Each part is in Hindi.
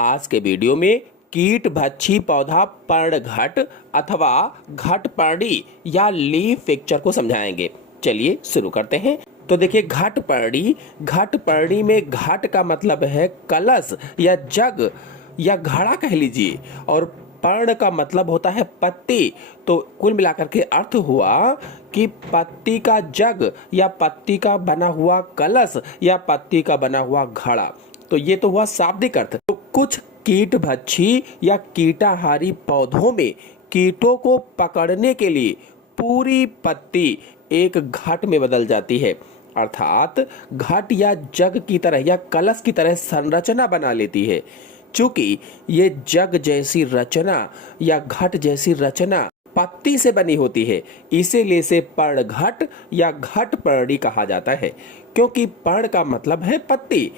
आज के वीडियो में कीट भक्षी पौधा पर्णघट अथवा घटपर्णी या लीफ पिक्चर को समझाएंगे। चलिए शुरू करते हैं। तो देखिए घटपर्णी में घट का मतलब है कलश या जग या घड़ा कह लीजिए, और पर्ण का मतलब होता है पत्ती। तो कुल मिलाकर के अर्थ हुआ कि पत्ती का जग या पत्ती का बना हुआ कलश या पत्ती का बना हुआ घड़ा। तो ये तो हुआ शाब्दिक अर्थ। तो कुछ कीट भक्षी या कीटाहारी पौधों में कीटों को पकड़ने के लिए पूरी पत्ती एक घट में बदल जाती है, अर्थात घट या जग की तरह या कलश की तरह संरचना बना लेती है। चूंकि ये जग जैसी रचना या घट जैसी रचना पत्ती से बनी होती है, इसीलिए इसे पर्णघट या घटपर्णी कहा जाता है, क्योंकि पर्ण का मतलब है पत्ती।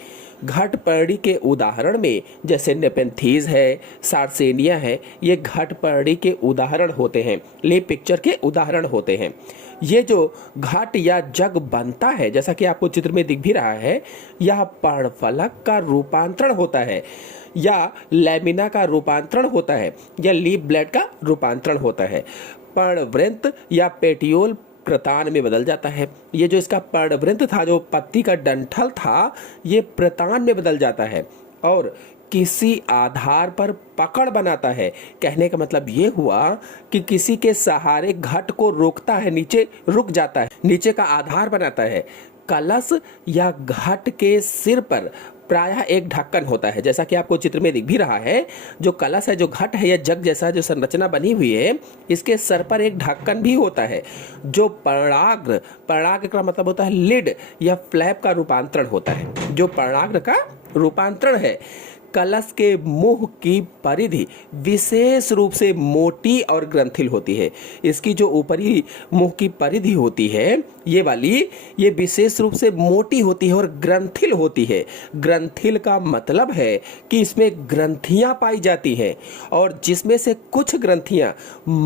घटपर्णी के उदाहरण में जैसे नेपेंथीज है, सार्सेनिया है, ये घटपर्णी के उदाहरण होते हैं, लीफ पिक्चर के उदाहरण होते हैं। ये जो घट या जग बनता है, जैसा कि आपको चित्र में दिख भी रहा है, यह पर्णफलक का रूपांतरण होता है या लैमिना का रूपांतरण होता है या लीफ ब्लेड का रूपांतरण होता है। पर्णवृंत या पेटियोल प्रतान में बदल जाता है। ये जो इसका पर्णवृंत था, जो पत्ती का डंठल था, ये प्रतान में बदल जाता है और किसी आधार पर पकड़ बनाता है। कहने का मतलब ये हुआ कि किसी के सहारे घट को रोकता है, नीचे रुक जाता है, नीचे का आधार बनाता है। कलश या घट के सिर पर प्रायः एक ढक्कन होता है, जैसा कि आपको चित्र में दिख भी रहा है। जो कलश है, जो घट है या जग जैसा जो संरचना बनी हुई है, इसके सर पर एक ढक्कन भी होता है जो पर्णाग्र का मतलब होता है लिड या फ्लैप का रूपांतरण होता है, जो पर्णाग्र का रूपांतरण है। कलश के मुंह की परिधि विशेष रूप से मोटी और ग्रंथिल होती है। इसकी जो ऊपरी मुंह की परिधि होती है, ये वाली, ये विशेष रूप से मोटी होती है और ग्रंथिल होती है। ग्रंथिल का मतलब है कि इसमें ग्रंथियां पाई जाती हैं और जिसमें से कुछ ग्रंथियां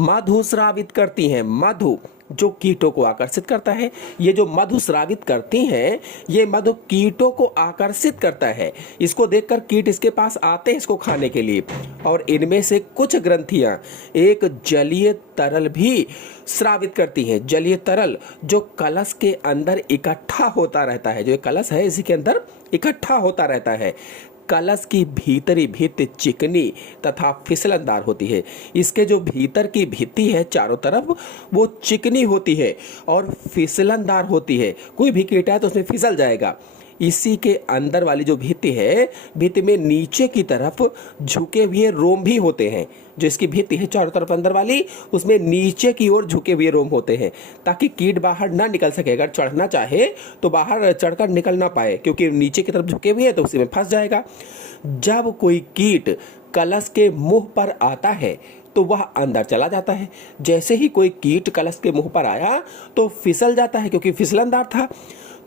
मधु स्रावित करती हैं। मधु जो कीटों को आकर्षित करता है, ये जो मधु स्रावित करती हैं, ये मधु कीटों को आकर्षित करता है। इसको देखकर कीट इसके पास आते हैं इसको खाने के लिए। और इनमें से कुछ ग्रंथियां एक जलीय तरल भी स्रावित करती हैं। जलीय तरल जो कलश के अंदर इकट्ठा होता रहता है, जो कलश है इसी के अंदर इकट्ठा होता रहता है। कलश की भीतरी भित्ति चिकनी तथा फिसलनदार होती है। इसके जो भीतर की भित्ति है चारों तरफ, वो चिकनी होती है और फिसलनदार होती है। कोई भी कीटा है तो उसमें फिसल जाएगा। इसी के अंदर वाली जो भित्ति है, भित्ति में नीचे की तरफ झुके हुए रोम भी होते हैं। जो इसकी भित्ति है चारों तरफ अंदर वाली, उसमें नीचे की ओर झुके हुए रोम होते हैं, ताकि कीट बाहर ना निकल सके। अगर चढ़ना चाहे तो बाहर चढ़कर निकल ना पाए, क्योंकि नीचे की तरफ झुके हुए हैं तो उसी में फंस जाएगा। जब कोई कीट कलश के मुंह पर आता है तो वह अंदर चला जाता है। जैसे ही कोई कीट कलश के मुंह पर आया तो फिसल जाता है, क्योंकि फिसलनदार था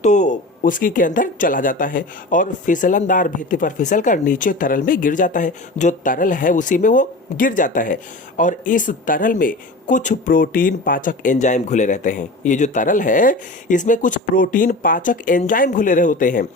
तो उसकी के अंदर चला जाता है और फिसलनदार भित्ति पर फिसलकर नीचे तरल में गिर जाता है। जो तरल है उसी में वो गिर जाता है और इस तरल में कुछ प्रोटीन पाचक एंजाइम घुले रहते हैं। ये जो तरल है, इसमें कुछ प्रोटीन पाचक एंजाइम घुले रहे होते हैं।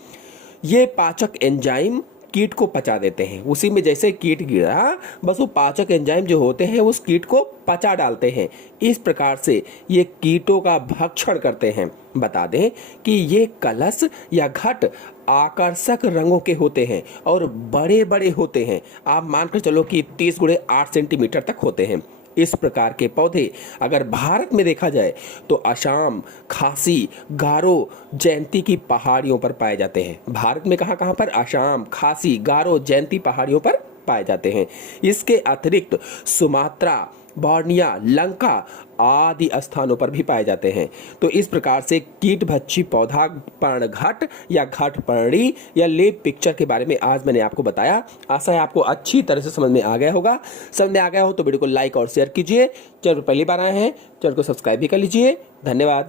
ये पाचक एंजाइम कीट को पचा देते हैं। उसी में जैसे कीट गिरा, बस वो पाचक एंजाइम जो होते हैं उस कीट को पचा डालते हैं। इस प्रकार से ये कीटों का भक्षण करते हैं। बता दें कि ये कलश या घट आकर्षक रंगों के होते हैं और बड़े बड़े होते हैं। आप मानकर चलो कि 30 × 8 सेंटीमीटर तक होते हैं। इस प्रकार के पौधे अगर भारत में देखा जाए तो असम, खासी, गारो, जयंती की पहाड़ियों पर पाए जाते हैं। भारत में कहाँ कहाँ पर? असम, खासी, गारो, जयंती पहाड़ियों पर पाए जाते हैं। इसके अतिरिक्त सुमात्रा, बोर्निया, लंका आदि स्थानों पर भी पाए जाते हैं। तो इस प्रकार से कीट भक्षी पौधा पर्णघट या घटपर्णी या लीफ पिक्चर के बारे में आज मैंने आपको बताया। आशा है आपको अच्छी तरह से समझ में आ गया होगा। समझ में आ गया हो तो वीडियो को लाइक और शेयर कीजिए। चैनल पर पहली बार आए हैं, चैनल को सब्सक्राइब भी कर लीजिए। धन्यवाद।